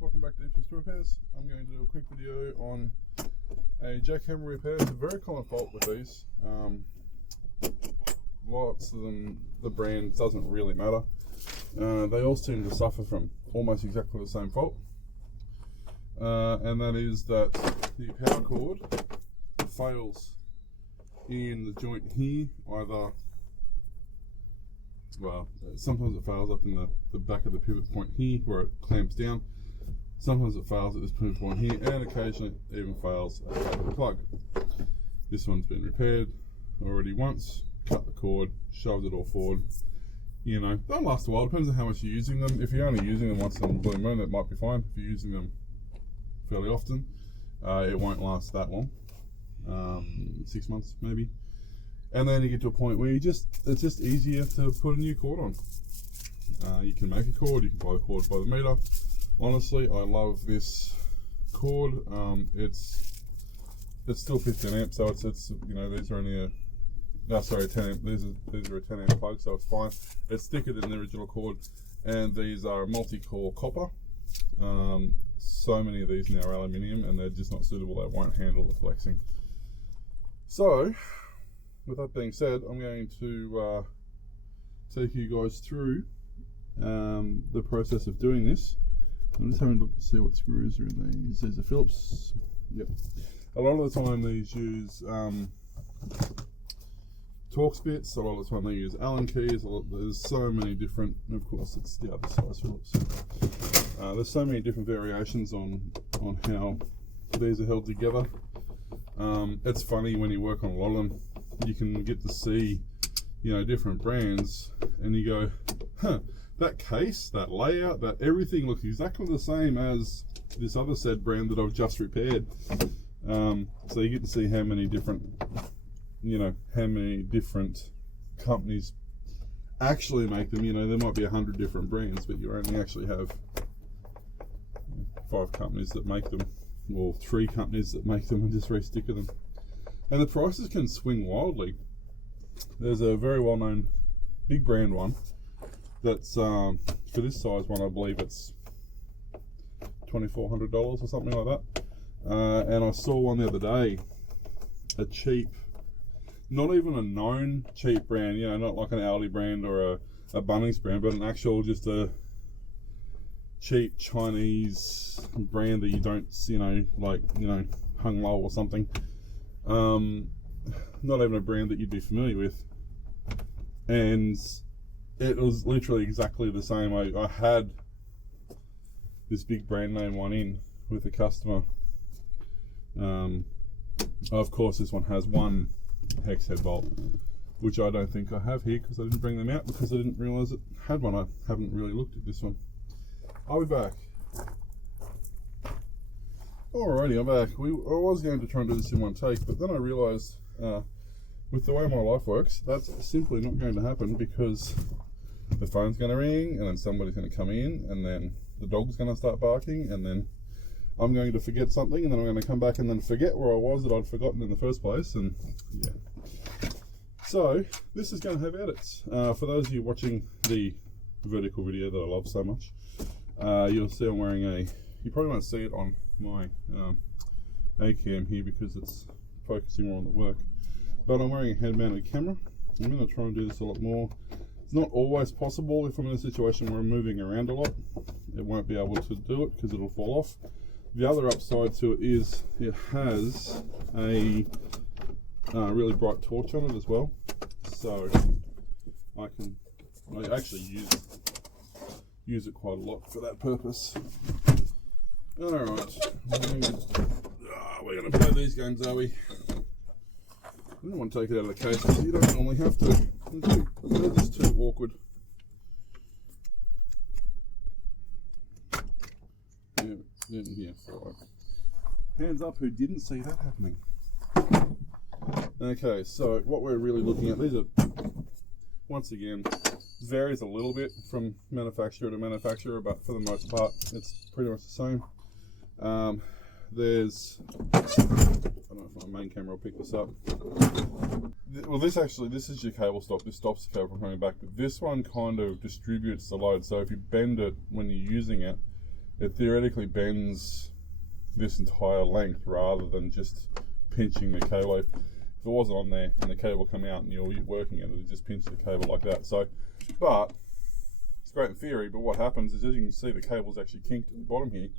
Welcome back to Deep System Repairs. I'm going to do a quick video on a jackhammer repair. It's a very common fault with these. Lots of them, the brand doesn't really matter. They all seem to suffer from almost exactly the same fault. And that is that the power cord fails in the joint here, either, well, sometimes it fails up in the back of the pivot point here where it clamps down. Sometimes it fails at this pivot point here, and occasionally it even fails at the back of the plug. This one's been repaired already once, cut the cord, shoved it all forward. You know, they'll last a while, depends on how much you're using them. If you're only using them once in a blue moon, that might be fine. If you're using them fairly often, it won't last that long. 6 months maybe. And then you get to a point where it's just easier to put a new cord on. You can make a cord, you can buy a cord by the meter. Honestly, I love this cord. It's still 15 amp, so it's you know, these are only 10 amp. These are a 10 amp plug, so it's fine. It's thicker than the original cord, and these are multi-core copper. So many of these now are aluminium, and they're just not suitable. They won't handle the flexing. So, with that being said, I'm going to take you guys through the process of doing this. I'm just having a look to see what screws are in these. These are Phillips. Yep. A lot of the time these use Torx bits. A lot of the time they use Allen keys. There's so many different, and of course it's the other size Phillips. There's so many different variations on how these are held together. It's funny when you work on a lot of them, you can get to see, you know, different brands, and you go, huh, that case, that layout, that everything looks exactly the same as this other said brand that I've just repaired. So you get to see how many different, companies actually make them. You know, there might be 100 different brands, but you only actually have 5 companies that make them, or 3 companies that make them and just re-sticker them. And the prices can swing wildly. There's a very well-known big brand one that's for this size one, I believe it's $2,400 or something like that. And I saw one the other day, a cheap, not even a known cheap brand, you know, not like an Aldi brand or a Bunnings brand, but an actual, just a cheap Chinese brand that you don't, Hung Lo or something. Not even a brand that you'd be familiar with. And it was literally exactly the same. I had this big brand name one in with a customer. Of course, this one has one hex head bolt, which I don't think I have here because I didn't bring them out because I didn't realise it had one. I haven't really looked at this one. I'll be back. Alrighty, I'm back. I was going to try and do this in one take, but then I realised with the way my life works, that's simply not going to happen, because the phone's going to ring, and then somebody's going to come in, and then the dog's going to start barking, and then I'm going to forget something, and then I'm going to come back and then forget where I was that I'd forgotten in the first place, and yeah. So, this is going to have edits. For those of you watching the vertical video that I love so much, you'll see I'm wearing you probably won't see it on my A-cam here because it's focusing more on the work, but I'm wearing a head-mounted camera. I'm going to try and do this a lot more. It's not always possible. If I'm in a situation where I'm moving around a lot, it won't be able to do it because it'll fall off. The other upside to it is it has a really bright torch on it as well, so I actually use it quite a lot for that purpose. Alright, we're going to play these games, are we? I don't want to take it out of the case because you don't normally have to. They're just too awkward. Yeah, right. Hands up who didn't see that happening. Okay, so what we're really looking at, these are, once again, varies a little bit from manufacturer to manufacturer, but for the most part, it's pretty much the same. There's, I don't know if my main camera will pick this up. Well, this is your cable stop. This stops the cable from coming back, but this one kind of distributes the load. So if you bend it when you're using it, it theoretically bends this entire length rather than just pinching the cable. If it wasn't on there and the cable come out and you're working it, it just pinch the cable like that. So, but it's great in theory, but what happens is, as you can see, the cable's actually kinked at the bottom here.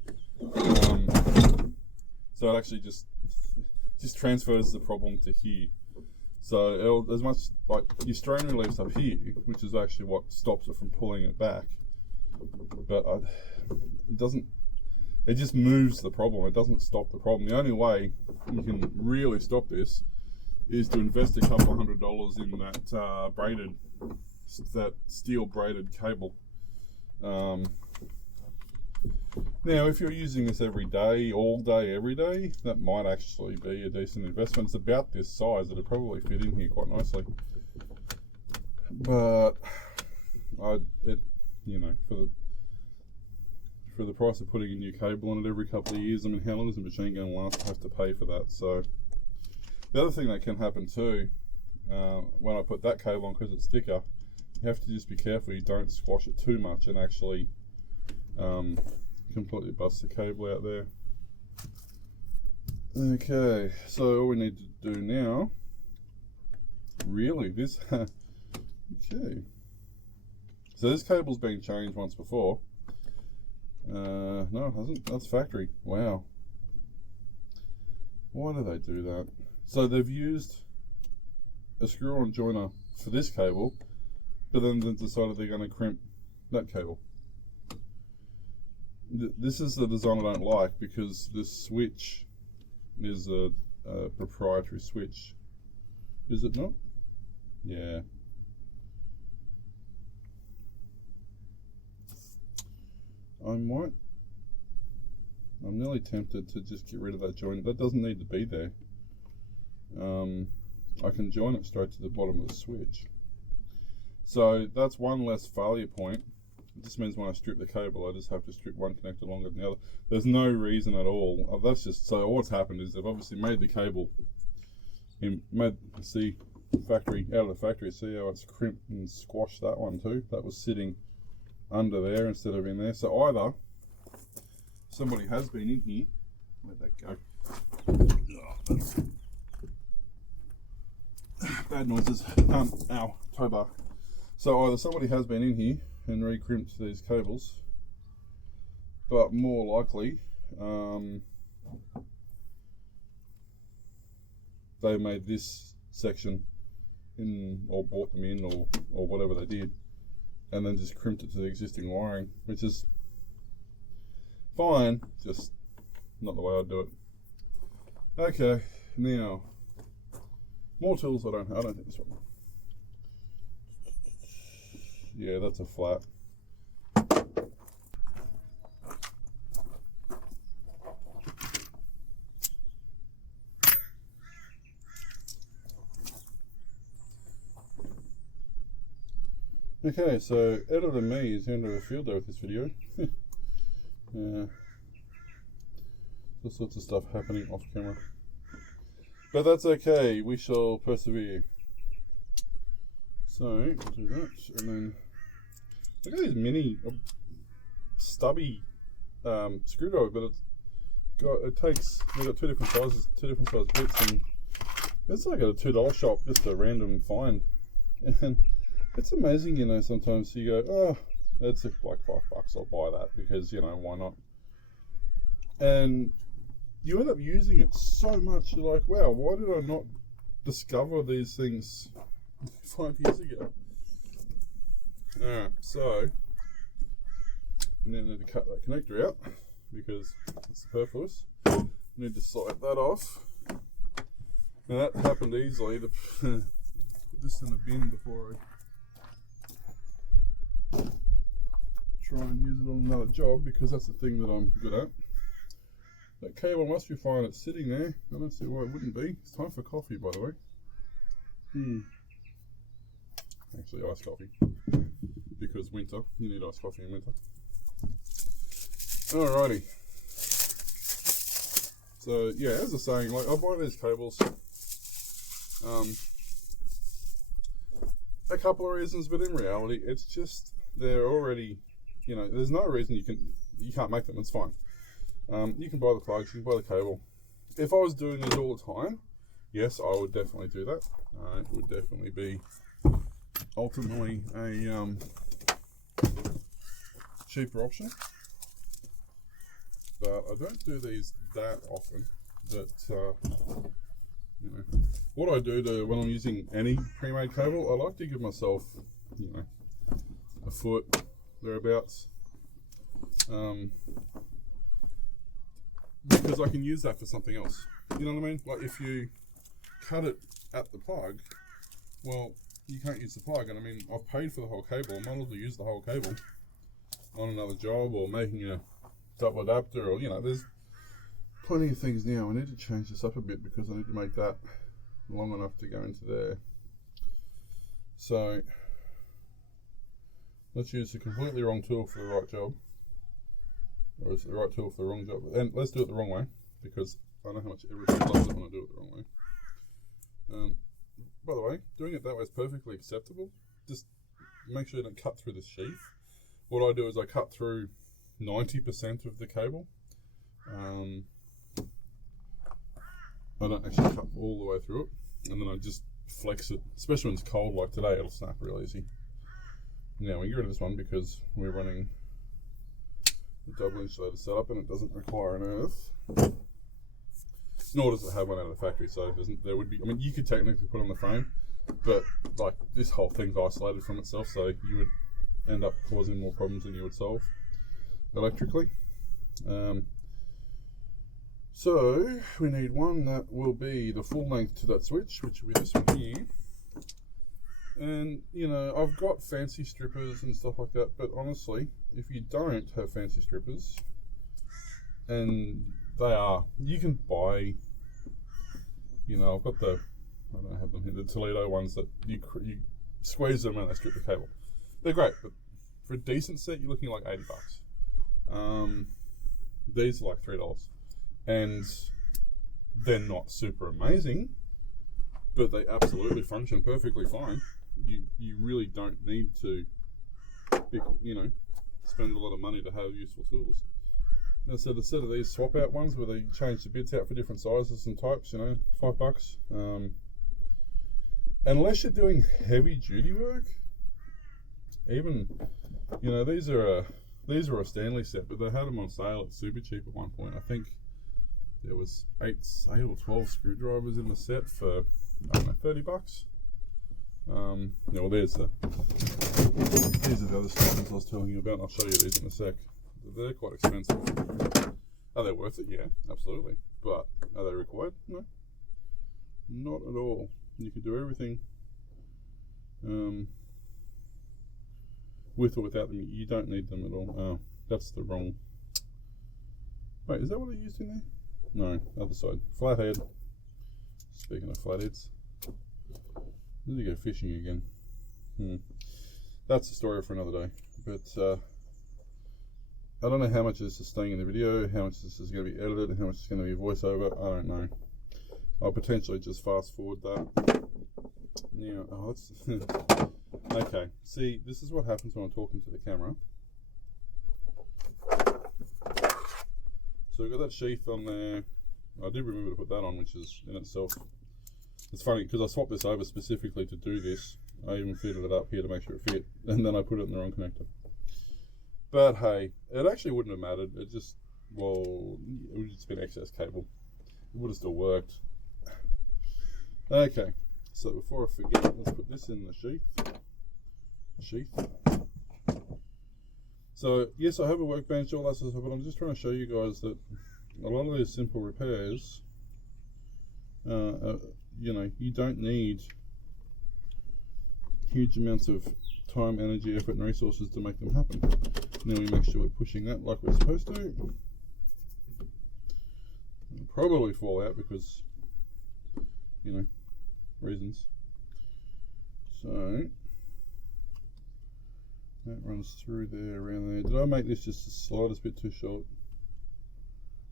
So it actually just transfers the problem to here. So as much like your strain relief's up here, which is actually what stops it from pulling it back, but it doesn't. It just moves the problem. It doesn't stop the problem. The only way you can really stop this is to invest a couple of $100 in that that steel braided cable. Now, if you're using this every day, all day, every day, that might actually be a decent investment. It's about this size; it'll probably fit in here quite nicely. But for the price of putting a new cable on it every couple of years, I mean, how long is the machine going to last? I have to pay for that. So the other thing that can happen too, when I put that cable on, because it's thicker, you have to just be careful you don't squash it too much and actually completely bust the cable out there. Okay, so all we need to do now, really, this, okay. So this cable's been changed once before. No, it hasn't. That's factory. Wow. Why do they do that? So they've used a screw-on joiner for this cable, but then they decided they're going to crimp that cable. This is the design I don't like, because this switch is a proprietary switch. Is it not? Yeah. I'm nearly tempted to just get rid of that joint. That doesn't need to be there. I can join it straight to the bottom of the switch. So that's one less failure point. It just means when I strip the cable, I just have to strip one connector longer than the other. There's no reason at all. That's just, so what's happened is they've obviously made the cable, see factory, out of the factory, see how it's crimped and squashed that one too. That was sitting under there instead of in there. So either somebody has been in here, let that go. Bad noises. Ow, toe bar. So either somebody has been in here and re-crimped these cables, but more likely they made this section in, or bought them in, or whatever they did, and then just crimped it to the existing wiring, which is fine, just not the way I'd do it. Okay, now more tools. I don't think this one. Yeah, that's a flat. Okay, so editor me is going to have a field day with this video. All sorts of stuff happening off camera. But that's okay, we shall persevere. So, we'll do that, and then look at these mini stubby screwdriver, but they've got two different sizes bits, and it's like at a $2 shop, just a random find. And it's amazing, you know, sometimes you go, oh, it's like $5, I'll buy that, because, you know, why not? And you end up using it so much, you're like, wow, why did I not discover these things 5 years ago? Alright, so you now need to cut that connector out, because it's superfluous. You need to slide that off. Now that happened easily. To put this in the bin before I try and use it on another job, because that's the thing that I'm good at. That cable must be fine. It's sitting there. I don't see why it wouldn't be. It's time for coffee, by the way. Actually, iced coffee. Because winter. You need iced coffee in winter. Alrighty. So, yeah, as I was saying, like, I buy these cables a couple of reasons, but in reality, it's just they're already You know, there's no reason you can't make them. It's fine. You can buy the plugs, you can buy the cable. If I was doing this all the time, yes, I would definitely do that. It would definitely be ultimately a cheaper option. But I don't do these that often. That you know, what I do when I'm using any pre-made cable, I like to give myself, you know, a foot thereabouts, because I can use that for something else. You know what I mean? Like if you cut it at the plug, well, you can't use the plug, and I mean, I've paid for the whole cable. I might as well use the whole cable on another job, or making a double adapter, or, you know, there's plenty of things now. I need to change this up a bit because I need to make that long enough to go into there. So let's use the completely wrong tool for the right job, or is it the right tool for the wrong job? And let's do it the wrong way, because I know how much everybody loves it when I do it the wrong way. By the way, doing it that way is perfectly acceptable. Just make sure you don't cut through the sheath. What I do is I cut through 90% of the cable. I don't actually cut all the way through it, and then I just flex it, especially when it's cold like today. It'll snap real easy. Now we get rid of this one because we're running the double insulator setup and it doesn't require an earth, nor does it have one out of the factory, so there would be, I mean, you could technically put on the frame, but like this whole thing's isolated from itself, so you would end up causing more problems than you would solve electrically. So we need one that will be the full length to that switch, which will be this one here. And, you know, I've got fancy strippers and stuff like that, but honestly, if you don't have fancy strippers, and you can buy, you know, I've got I don't have them here, the Toledo ones that you squeeze them and they strip the cable. They're great, but for a decent set, you're looking like $80. These are like $3. And they're not super amazing, but they absolutely function perfectly fine. You really don't need to, you know, spend a lot of money to have useful tools. And so instead of these swap out ones where they change the bits out for different sizes and types, you know, $5. Unless you're doing heavy duty work, even, you know, these are a Stanley set, but they had them on sale at super cheap at one point. I think there was 8 or 12 screwdrivers in the set for, I don't know, $30. Yeah, well, these are the other strippers I was telling you about, and I'll show you these in a sec. They're quite expensive. Are they worth it? Yeah, absolutely. But are they required? No, not at all. You can do everything with or without them. You don't need them at all. Oh, that's the wrong. Wait, is that what I used in there? No, other side. Flathead. Speaking of flatheads, I need to go fishing again. That's a story for another day. But I don't know how much of this is staying in the video, how much this is going to be edited, and how much is going to be voiceover. I don't know. I'll potentially just fast forward that. Yeah. Oh, that's okay. See, this is what happens when I'm talking to the camera. So we've got that sheath on there. I did remember to put that on, which is in itself, it's funny because I swapped this over specifically to do this. I even fitted it up here to make sure it fit, and then I put it in the wrong connector. But hey, it actually wouldn't have mattered. It just, well, it would just been excess cable. It would have still worked. Okay, so before I forget, let's put this in the sheath. So yes, I have a workbench, all that sort of stuff, but I'm just trying to show you guys that a lot of these simple repairs, you know, you don't need huge amounts of time, energy, effort and resources to make them happen. Now we make sure we're pushing that like we're supposed to. It'll probably fall out because, you know, reasons. So that runs through there, around there. Did I make this just the slightest bit too short?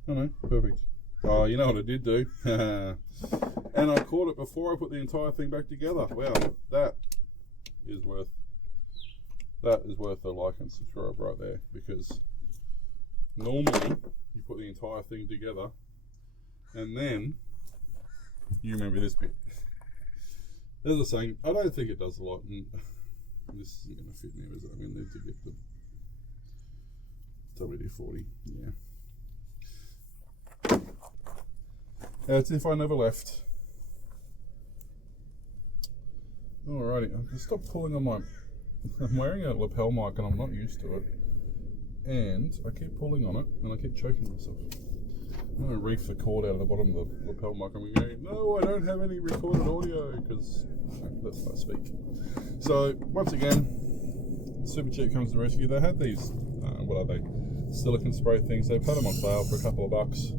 Oh no, perfect. Oh, you know what I did do? And I caught it before I put the entire thing back together. Wow, that is worth that is worth a like and subscribe right there, because normally you put the entire thing together and then you remember this bit. As I was saying, I don't think it does a lot, and this isn't going to fit now, is it? I'm going to need to get the WD-40, yeah. As if I never left. Alrighty, I'm going to stop pulling on my... I'm wearing a lapel mic and I'm not used to it. And I keep pulling on it and I keep choking myself. I'm going to reef the cord out of the bottom of the lapel mic and we're going, no, I don't have any recorded audio, because that's how I speak. So, once again, Super Cheap comes to the rescue. They had these, what are they? Silicone spray things. They've had them on sale for a couple of bucks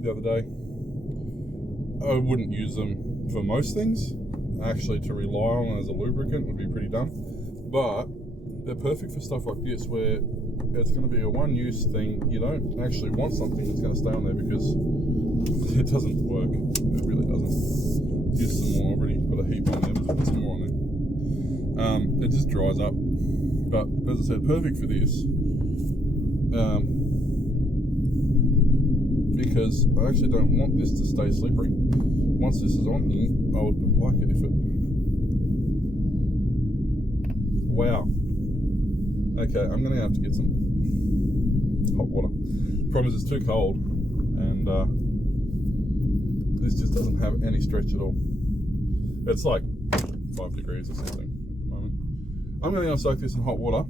the other day. I wouldn't use them for most things. Actually, to rely on as a lubricant would be pretty dumb. But they're perfect for stuff like this, where it's going to be a one-use thing. You don't actually want something that's going to stay on there, because it doesn't work. It really doesn't. Here's some more. I've already put a heap on there, but there's some more on there. It just dries up. But as I said, perfect for this. Because I actually don't want this to stay slippery. Once this is on here, I would like it if it... Wow. Okay, I'm going to have to get some hot water. The problem is it's too cold, and this just doesn't have any stretch at all. It's like 5 degrees or something at the moment. I'm going to go soak this in hot water.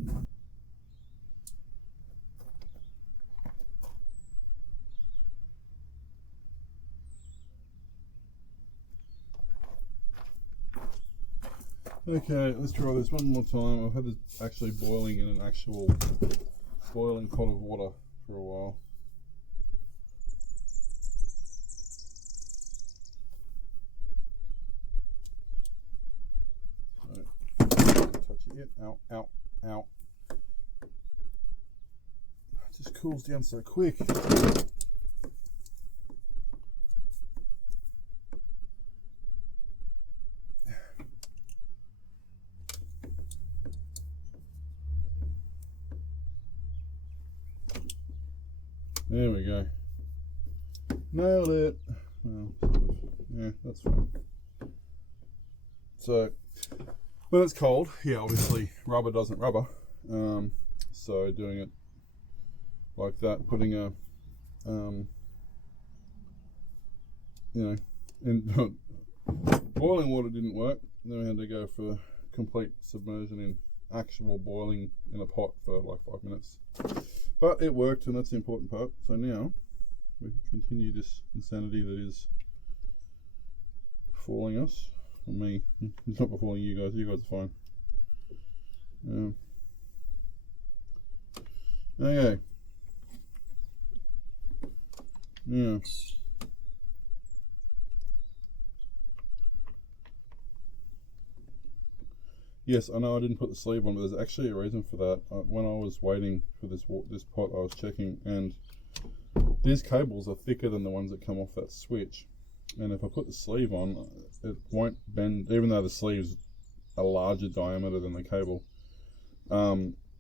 Okay, let's try this one more time. I've had this actually boiling in an actual boiling pot of water for a while. So, touch it yet? Ow, ow, ow. It just cools down so quick. There we go. Nailed it. Well, sort of. Yeah, that's fine. So, when it's cold, yeah, obviously rubber doesn't rubber. So doing it like that, putting a, in boiling water didn't work. Then we had to go for complete submersion in actual boiling in a pot for like 5 minutes. But it worked, and that's the important part. So now we can continue this insanity that is befalling us. Or me. It's not befalling you guys. You guys are fine. Okay. Yeah. Yes, I know I didn't put the sleeve on, but there's actually a reason for that. When I was waiting for this pot, I was checking, and these cables are thicker than the ones that come off that switch. And if I put the sleeve on, it won't bend, even though the sleeve's a larger diameter than the cable.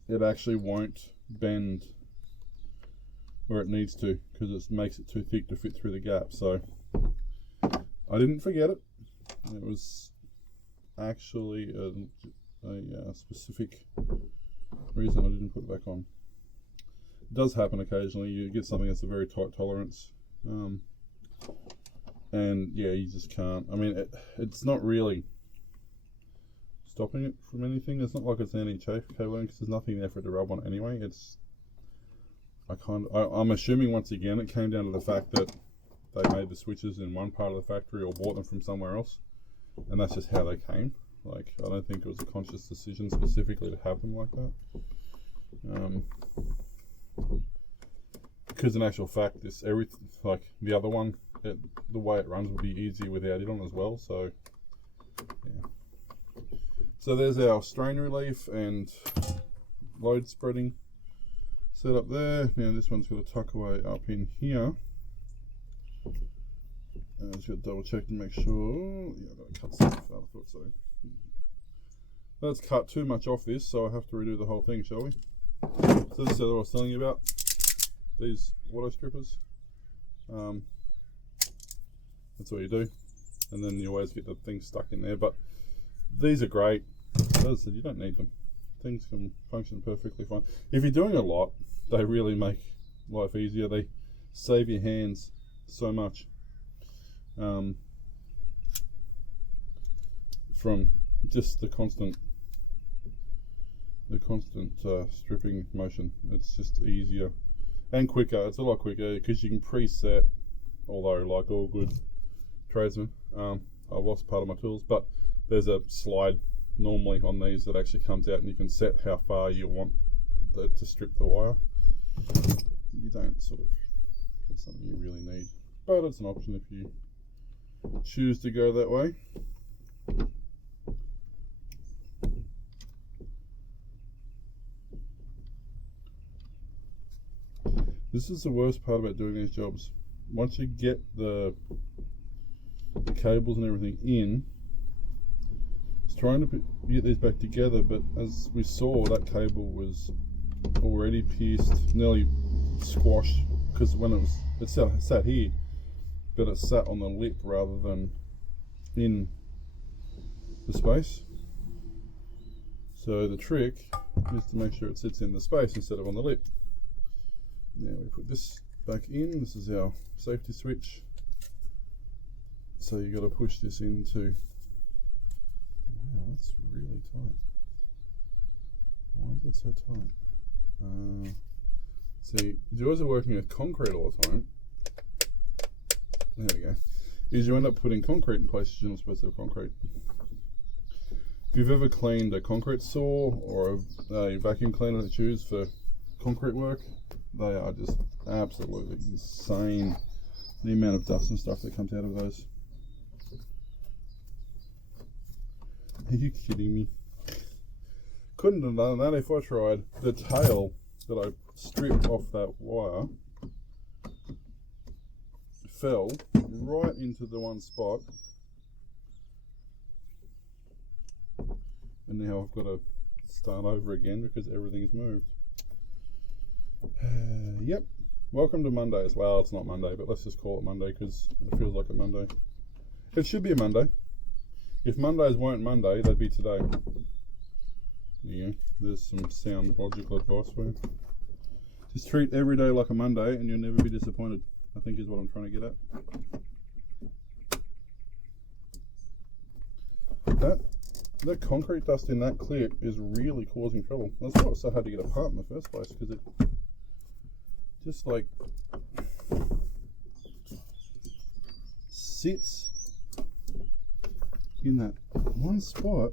It actually won't bend where it needs to, because it makes it too thick to fit through the gap. So I didn't forget it. It was actually a specific reason I didn't put it back on. It does happen occasionally. You get something that's a very tight tolerance, and yeah, you just can't. I mean, it's not really stopping it from anything. It's not like it's any chafe cabling, because there's nothing there for it to rub on anyway. I'm assuming once again it came down to the fact that they made the switches in one part of the factory or bought them from somewhere else, and that's just how they came. Like, I don't think it was a conscious decision specifically to have them like that. Because in actual fact, like the other one, the way it runs would be easier without it on as well. So, yeah. So there's our strain relief and load spreading set up there. Now this one's got to tuck away up in here. Just got to double check to make sure. Yeah, that cuts off. I thought so. Let's cut too much off this, so I have to redo the whole thing, shall we? So this is what I was telling you about, these water strippers. That's what you do, and then you always get the thing stuck in there. But these are great. As I said, you don't need them. Things can function perfectly fine. If you're doing a lot, they really make life easier. They save your hands so much from just the constant stripping motion. It's just easier and quicker. It's a lot quicker because you can preset. Although, like all good tradesmen, I've lost part of my tools, but there's a slide normally on these that actually comes out, and you can set how far you want to strip the wire. You don't it's something you really need, but it's an option if you choose to go that way. This is the worst part about doing these jobs. Once you get the cables and everything in, it's trying to get these back together, but as we saw, that cable was already pierced, nearly squashed, because when it sat here, but it sat on the lip rather than in the space. So the trick is to make sure it sits in the space instead of on the lip. Now we put this back in. This is our safety switch. So you got to push this into. Wow, that's really tight. Why is it so tight? See, you guys are working with concrete all the time. There we go. Is you end up putting concrete in places you're not supposed to have concrete. If you've ever cleaned a concrete saw or a vacuum cleaner that you use for concrete work, they are just absolutely insane, the amount of dust and stuff that comes out of those. Are you kidding me? Couldn't have done that if I tried. The tail that I stripped off that wire fell right into the one spot, and now I've got to start over again because everything's moved. Yep, welcome to Mondays. Well, it's not Monday, but let's just call it Monday because it feels like a Monday. It should be a Monday. If Mondays weren't Monday, they'd be today. Yeah, there's some sound logical advice for you. Just treat every day like a Monday and you'll never be disappointed, I think is what I'm trying to get at. That concrete dust in that clip is really causing trouble. That's why it's so hard to get apart in the first place, because it just like sits in that one spot.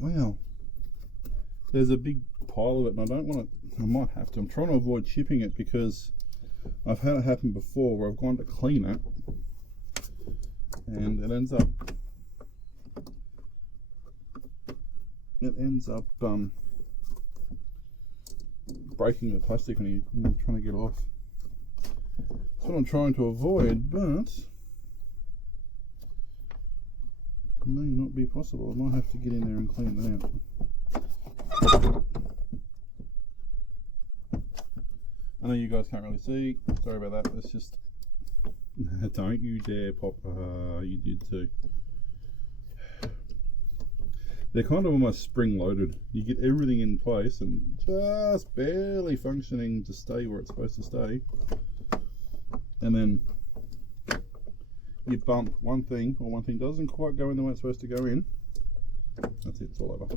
Wow, there's a big pile of it, and I don't want to. I might have to. I'm trying to avoid chipping it because I've had it happen before where I've gone to clean it and it ends up breaking the plastic when you're trying to get it off. That's what I'm trying to avoid, but it may not be possible. I might have to get in there and clean that out. I know you guys can't really see. Sorry about that. It's just don't you dare pop. You did too. They're kind of almost spring loaded. You get everything in place and just barely functioning to stay where it's supposed to stay, and then you bump one thing, or one thing doesn't quite go in the way it's supposed to go in. That's it. It's all over.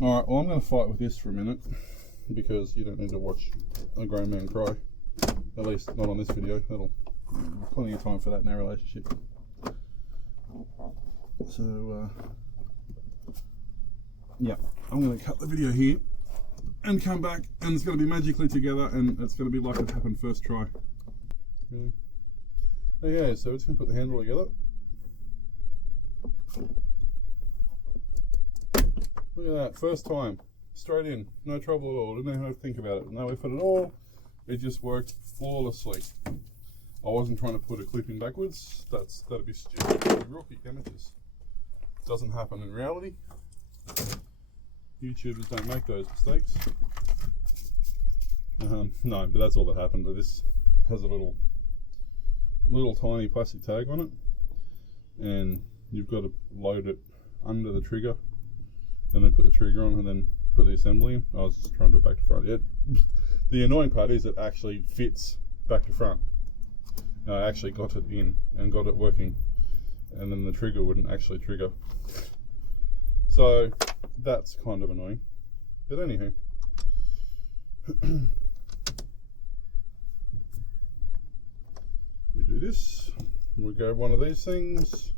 Alright, well, I'm going to fight with this for a minute because you don't need to watch a grown man cry. At least not on this video. That'll plenty of time for that in our relationship. So, yeah, I'm going to cut the video here and come back, and it's going to be magically together, and it's going to be like it happened first try. Really? Okay, so it's going to put the handle together. Look at that, first time, straight in, no trouble at all, didn't have to think about it, no effort at all, It just worked flawlessly. I wasn't trying to put a clip in backwards. That'd be stupid. That'd be rookie damages. Doesn't happen in reality. YouTubers don't make those mistakes. No, but that's all that happened. But this has a little tiny plastic tag on it, and you've got to load it under the trigger, and then put the trigger on, and then put the assembly in. I was just trying to do it back to front. The annoying part is it actually fits back to front. I actually got it in and got it working, and then the trigger wouldn't actually trigger. So that's kind of annoying. But anywho. We do this. We grab one of these things.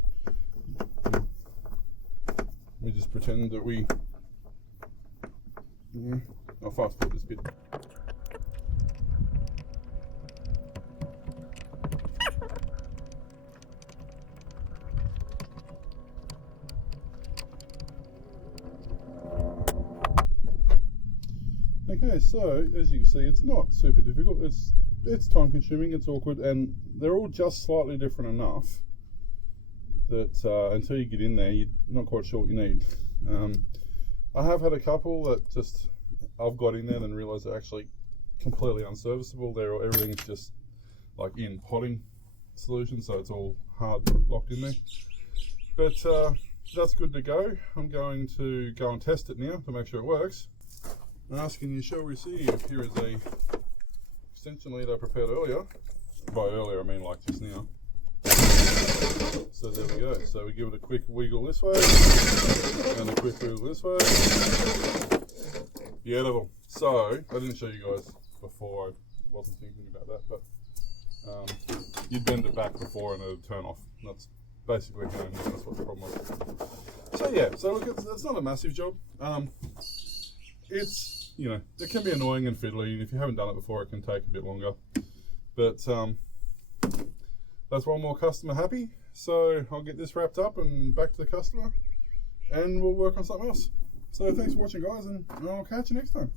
We just pretend that we... I'll fast forward this bit. Okay, so as you can see, it's not super difficult. It's time consuming, it's awkward, and they're all just slightly different enough that until you get in there, you're not quite sure what you need. I have had a couple that just I've got in there and realised they're actually completely unserviceable. Everything's just like in potting solution, so it's all hard locked in there. But that's good to go. I'm going to go and test it now to make sure it works. Asking you shall receive. Here is a extension lead I prepared earlier. By earlier I mean like just now. So there we go. So we give it a quick wiggle this way and a quick wiggle this way. Beautiful. So I didn't show you guys before. I wasn't thinking about that, but you'd bend it back before and it would turn off. That's basically how that's what the problem was. So yeah, so look, it's not a massive job. It's, you know, it can be annoying and fiddly, and if you haven't done it before, it can take a bit longer. But that's one more customer happy. So I'll get this wrapped up and back to the customer, and we'll work on something else. So thanks for watching, guys, and I'll catch you next time.